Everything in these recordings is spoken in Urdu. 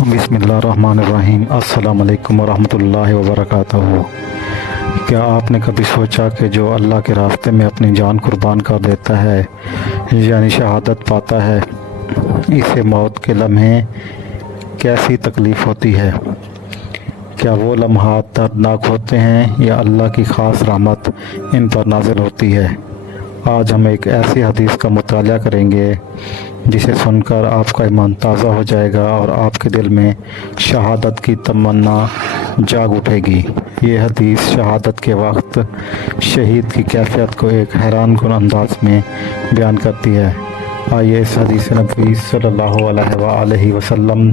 بسم اللہ الرحمن الرحیم۔ السلام علیکم ورحمۃ اللہ وبرکاتہ۔ کیا آپ نے کبھی سوچا کہ جو اللہ کے راستے میں اپنی جان قربان کر دیتا ہے یعنی شہادت پاتا ہے، اسے موت کے لمحے کیسی تکلیف ہوتی ہے؟ کیا وہ لمحات دردناک ہوتے ہیں یا اللہ کی خاص رحمت ان پر نازل ہوتی ہے؟ آج ہم ایک ایسی حدیث کا مطالعہ کریں گے جسے سن کر آپ کا ایمان تازہ ہو جائے گا اور آپ کے دل میں شہادت کی تمنا جاگ اٹھے گی۔ یہ حدیث شہادت کے وقت شہید کی کیفیت کو ایک حیران کن انداز میں بیان کرتی ہے۔ آئیے اس حدیث نبوی صلی اللہ علیہ وآلہ وسلم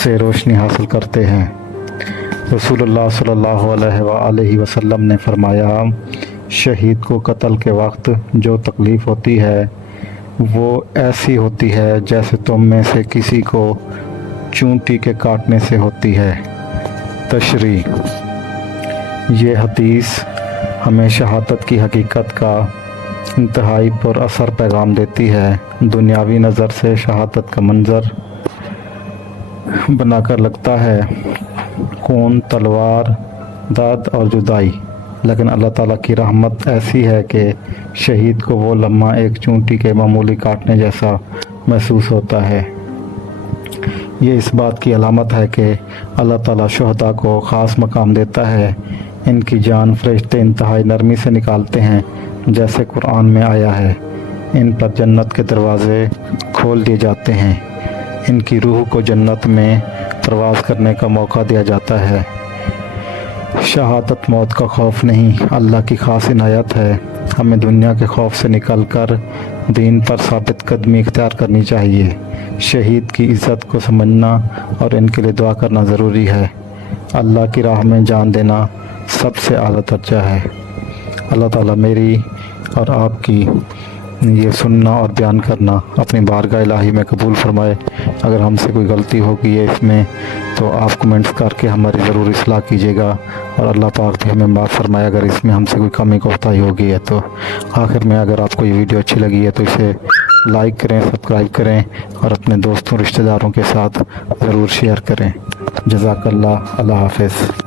سے روشنی حاصل کرتے ہیں۔ رسول اللہ صلی اللہ علیہ وآلہ وسلم نے فرمایا، شہید کو قتل کے وقت جو تکلیف ہوتی ہے وہ ایسی ہوتی ہے جیسے تم میں سے کسی کو چونٹی کے کاٹنے سے ہوتی ہے۔ تشریح: یہ حدیث ہمیں شہادت کی حقیقت کا انتہائی پر اثر پیغام دیتی ہے۔ دنیاوی نظر سے شہادت کا منظر بنا کر لگتا ہے خون، تلوار، درد اور جدائی، لیکن اللہ تعالیٰ کی رحمت ایسی ہے کہ شہید کو وہ لمحہ ایک چونٹی کے معمولی کاٹنے جیسا محسوس ہوتا ہے۔ یہ اس بات کی علامت ہے کہ اللہ تعالیٰ شہداء کو خاص مقام دیتا ہے۔ ان کی جان فرشتے انتہائی نرمی سے نکالتے ہیں، جیسے قرآن میں آیا ہے۔ ان پر جنت کے دروازے کھول دیے جاتے ہیں۔ ان کی روح کو جنت میں پرواز کرنے کا موقع دیا جاتا ہے۔ شہادت موت کا خوف نہیں، اللہ کی خاص عنایت ہے۔ ہمیں دنیا کے خوف سے نکل کر دین پر ثابت قدمی اختیار کرنی چاہیے۔ شہید کی عزت کو سمجھنا اور ان کے لیے دعا کرنا ضروری ہے۔ اللہ کی راہ میں جان دینا سب سے اعلیٰ درجہ ہے۔ اللہ تعالیٰ میری اور آپ کی یہ سننا اور بیان کرنا اپنی بارگاہ الہی میں قبول فرمائے۔ اگر ہم سے کوئی غلطی ہوگی ہے اس میں تو آپ کمنٹس کر کے ہماری ضرور اصلاح کیجیے گا، اور اللہ پاک بھی ہمیں معاف فرمائے اگر اس میں ہم سے کوئی کمی کوتاہی ہوگی ہے تو۔ آخر میں اگر آپ کو یہ ویڈیو اچھی لگی ہے تو اسے لائک کریں، سبسکرائب کریں اور اپنے دوستوں رشتہ داروں کے ساتھ ضرور شیئر کریں۔ جزاک اللہ۔ اللہ حافظ۔